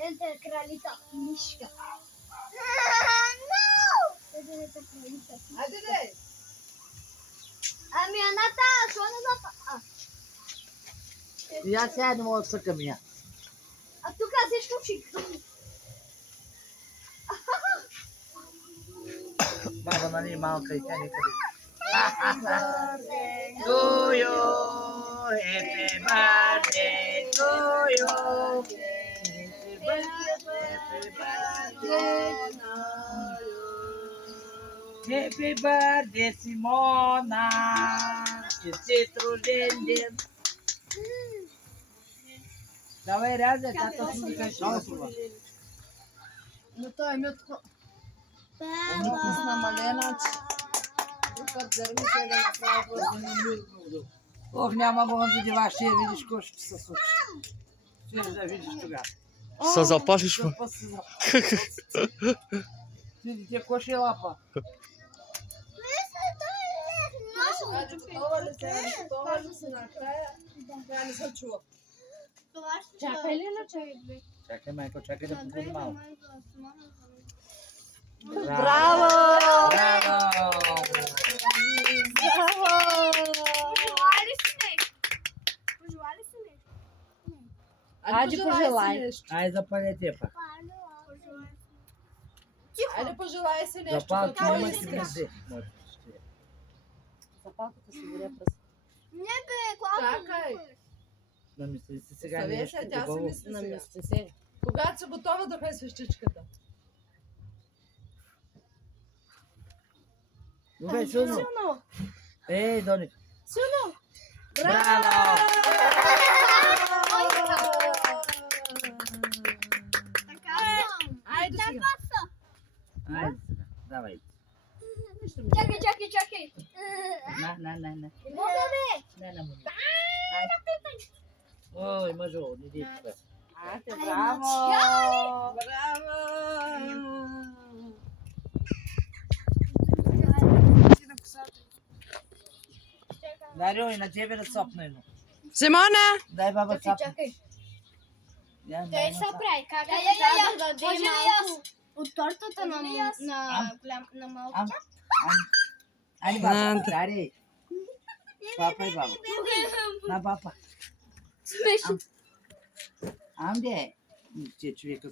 Это кролица Мишка. Это кролица. А меня Наташа, она Наташа. Я сяду вот с меня. А tu casas com Chico. Baba na animal kai kai kai. To you, happy birthday to you. Happy birthday Simona. Citru dendem. Давай рядом, тата слушай, что. Ну то имет вкусно маленач. Ох, няма могам да дела, ще видиш какво ще се случи. Ще да видиш тогава. Се заплашиш ме. Ти какво ще лапа? Това ли се накрая? Да, не съм чула. Чакай ли на чай? Чакай, майко, чакай да побуди малко. Браво! Браво! Айде пожелай. Ай, запалете па. Айде пожелай си нещо. Запалки какво няма си искаш. гръзи. Запалката си горя пръст. Чакай. Намисли си сега Съвет нещо се, тя си хубаво. мисли сега. Намести се. Когато си готова да хай свещичката. Добре, силно. Силно. Ей, Доник. Силно. Браво! Айде сега. Айде сега, давай. Чакай. На. Мога бе. Не, моля. Ой, мъжо, не ди тук. Айде, браво. Браво! Дарио, и на тебе да цопна едно. Симона! Дай баба цапна. Чакай. Я, Той дай се на прави. Как да даде малко от тортата на малко. Ай, баба, дари. Папа и баба. На папа. Смешно. Амде. Че човека